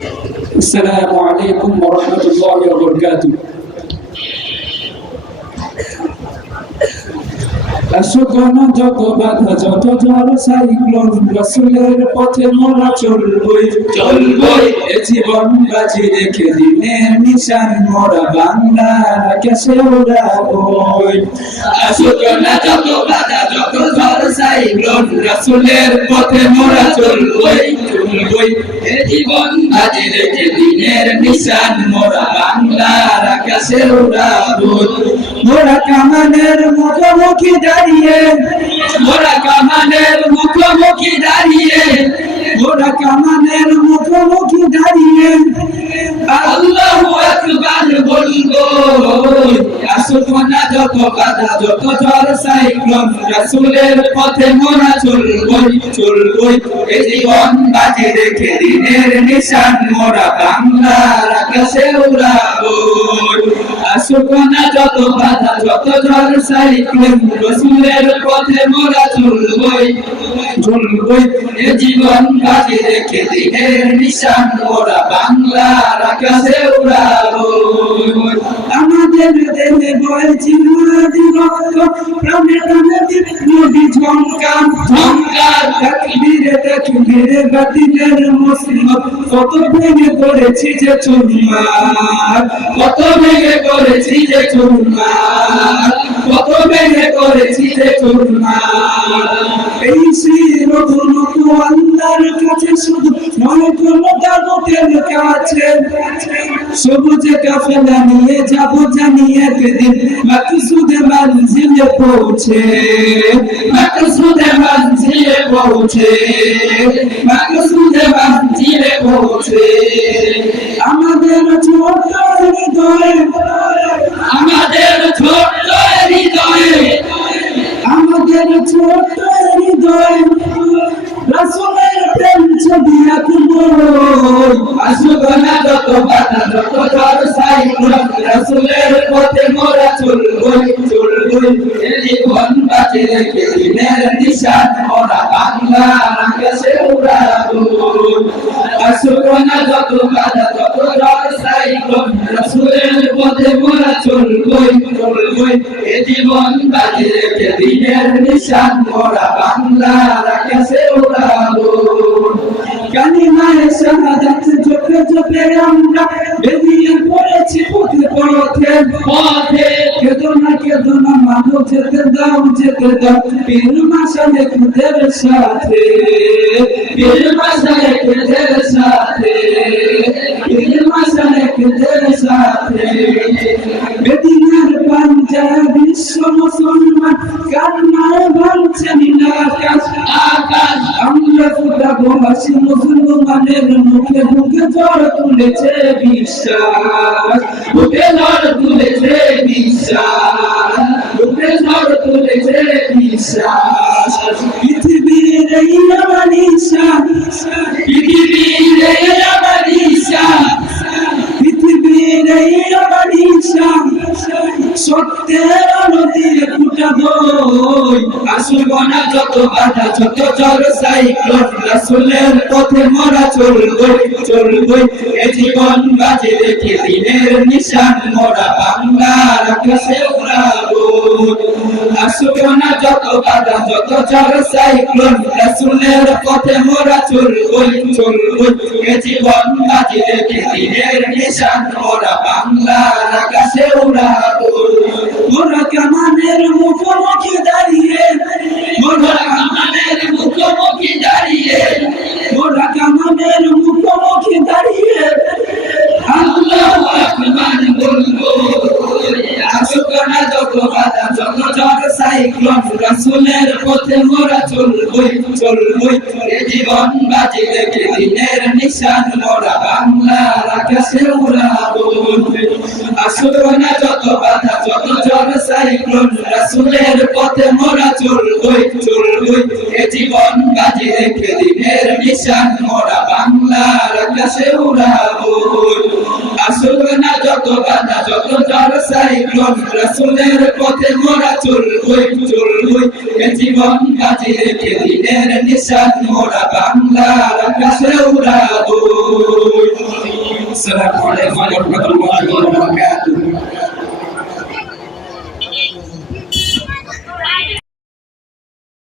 السلام عليكم ورحمة الله وبركاته. আসগনা যত বাধা যত ঝড় সাইক্লোন রাসূলের পথে মোরা চলবই চলবই এ জীবন বাজি রেখে দিনের নিশান মোরা বাংলার আকাশে উড়াবই। আসগনা যত বাধা যত ঝড় সাইক্লোন রাসূলের পথে মোরা চলবই চলবই এ জীবন বাজি রেখে দিনের নিশান মোরা বাংলার আকাশে উড়াবই। মোরা কামানের মুখোমুখি দাঁড়িয়ে মোরা কামানের মুখোমুখি দাঁড়িয়ে মোরা কামানের মুখোমুখি দাঁড়িয়ে আল্লাহু আকবার বলবো। আসগনা যত বাধা যত ঝড় সাইক্লোন রাসূলের পথে মোরা চলবই চলবই এ জীবন বাজি রেখে দিনের নিশান মোরা বাংলার আকাশে উড়াবই। আসগনা যত বাধা যত ঝড় সাইক্লোন রাসূলের পথে মোরা চলবই চলবই এ জীবন বাজি রেখে দিনের নিশান মোরা বাংলার আকাশে উড়াবই। আমাদের দেহে বয়ে জিহাদি রক্ত প্রাণে প্রাণে নদী ঝংকার ঝংকার তাকবীরে বাতিলের মুসলিম কত ভেঙে করেছি যে চুরমার কত ভেঙে করেছি যে চুরমার কত ভেঙে করেছি যে চুরমার। এই শিরোধন তো আল্লাহর কাছে শুধু নয় কোনো দাবতের কাছে সবুজে কাফেলা নিয়ে যাব জানিয়ে একদিন মাকসুদে মঞ্জিলে পৌঁছে মাকসুদে মঞ্জিলে পৌঁছে মাকসুদে মঞ্জিলে পৌঁছে। আমাদের ছোট হৃদয়ে আমাদের ছোট হৃদয়ে আমাদের ছোট হৃদয়ে রাসূলের প্রেম ছবি আঁকবই। আসগনা যত বাধা যত ঝড় সাইক্লোন রাসূলের পথে মোরা চলবই চলবই এ জীবন বাজি রেখে দিনের নিশান মোরা বাংলার আকাশে উড়াবই। আসগনা যত বাধা যত ঝড় সাইক্লোন রাসূলের পথে মোরা চলবই চলবই এ জীবন বাজি রেখে দিনের নিশান মোরা বাংলার আকাশে উড়াবই। কালিমায়ে শাহাদাত জপে জপে আমরা বেরিয়ে পড়েছি পথে পথে পথে। কেদো না মানো যেতে দাও পীর মাশায়েখদের সাথে পীর মাশায়েখদের সাথে পীর মাশায়েখদের সাথে। বেদিনের পাঞ্জাব বিশ্ব মুসলমান কান্নায় ভাঙছে নীল আকাশ আকাশ। আমরা ফুটাবো হাসি মুসলমানের মুখে বুকে ঝড় তুলেছে বিশ্বাস বুকে ঝড় তুলেছে বিশ্বাস বুকে ঝড় তুলেছে বিশ্বাস। পৃথিবীর এই আমার ঈশা পৃথিবীর এই আমার ঈশা পৃথিবীর এই আমার ঈশা সত্যের আলো দিয়ে ফুটাবই। আসগনা যত বাধা যত ঝড় সাইক্লোন রাসূলের পথে মোরা চলবই চলবই এ জীবন বাজি রেখে দিনের নিশান মোরা বাংলার আকাশে উড়াবই। আসগনা যত বাধা যত ঝড় সাইক্লোন রাসূলের পথে মোরা চলবই চলবই এ জীবন বাজি রেখে দিনের নিশান মোরা বাংলার আকাশে উড়াবই। মোরা কামানের মুখোমুখি দাঁড়িয়ে মোরা কামানের মুখোমুখি দাঁড়িয়ে মোরা কামানের মুখোমুখি দাঁড়িয়ে আল্লাহু আকবার বলবো। আসগনা যত বাধা যত ঝড় সাইক্লোন রাসূলের পথে মোরা চলবই চলবই এ জীবন বাজি রেখে দিনের নিশান মোরা বাংলার আকাশে উড়াবই। আসগনা যত বাধা যত ঝড় সাইক্লোন রাসূলের পথে মোরা চলবই চলবই এ জীবন বাজি রেখে দিনের নিশান মোরা বাংলার আকাশে উড়াবই। আসগনা যত বাধা যত ঝড় সাইক্লোন রাসূলের পথে মোরা চলবই চলবই এ জীবন বাজি রেখে দিনের নিশান মোরা বাংলার আকাশে উড়াবই। আসসালামু আলাইকুম ওয়া রাহমাতুল্লাহি ওয়া বারাকাতুহু।